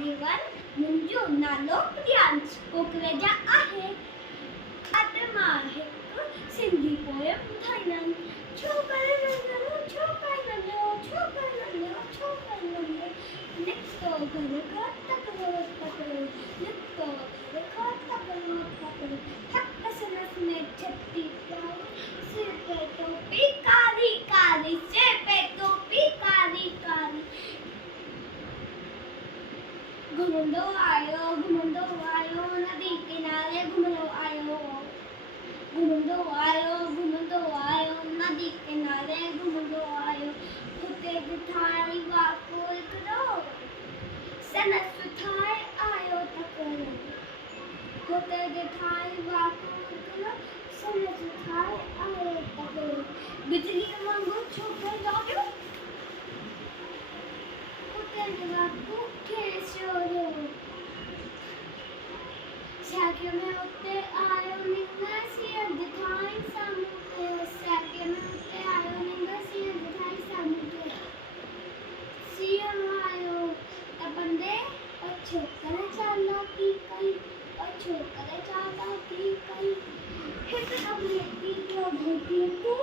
Everyone मुंजो नालो प्रियांश कोकरेजा आहे. आता मां सिंधी पोयम ॿुधाईंदमि. छोकिरे नंढड़ो छोकिरे नंढड़ो छोकिरे नंढड़ो छोकिरे नंढड़ो निकितो घर खां तकिड़ो तकिड़ो निकितो घर खां तकिड़ो तकिड़ो हक संदस में छती प्यारी सिर पे टोपी कारी कारी सिर पे टोपी कारी कारी घुमंदो आयो नदी किनारे घुमंदो आयो नदी किनारे घुमंदो आयो हुते ॾिठाई वाको हिकिड़ो सनस ठाहे आयो तकिड़ो हुते ॾिठाई वाको हिकिड़ो सनस ठाहे आयो तकिड़ो बिजलीअ वांगुरु छो पियो लॻियो हुते वाको खेसियो साॻियो में हुते आयो निंग सिर ॾिठाई साम्हूं कयो साॻियो में हुते आयो निंग सिर ॾिठाई साम्हूं कयो सिर आयो त बंदे छो करे चालाकी कई हिकदमि लेटी पियो धरतीअ ते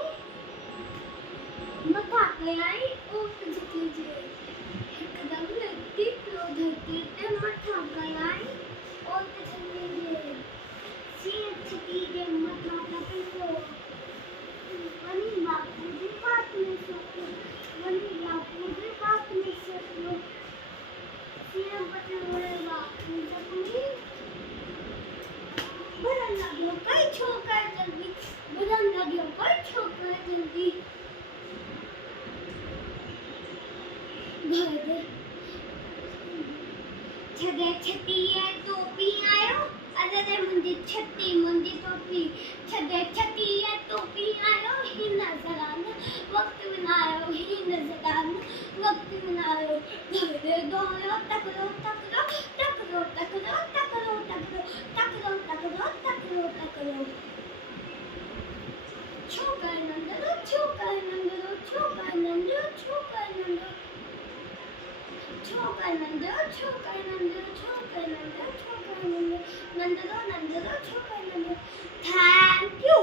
मथां कयाई ऊट झिकी जे हिकदमि लेटी पियो धरतीअ ते मथां कयाई ऊट झिकी जे सिर झिकी जे मथां न पियो वञी बापू जी बात में सोचियो सिर बटोरे बापू जल्दी बुरन लॻियो कोई छोकिरा जल्दी घर छॾे छतीअ टोपी आयो अरे मुंहिंजी टोपी छॾे छतीअ टोपी आयो ही नज़रान वक़्तु विञायो घर दौड़ियो तकिड़ो छोकिरे नंढड़ो छोकिरे नंढड़ो थैंक यू.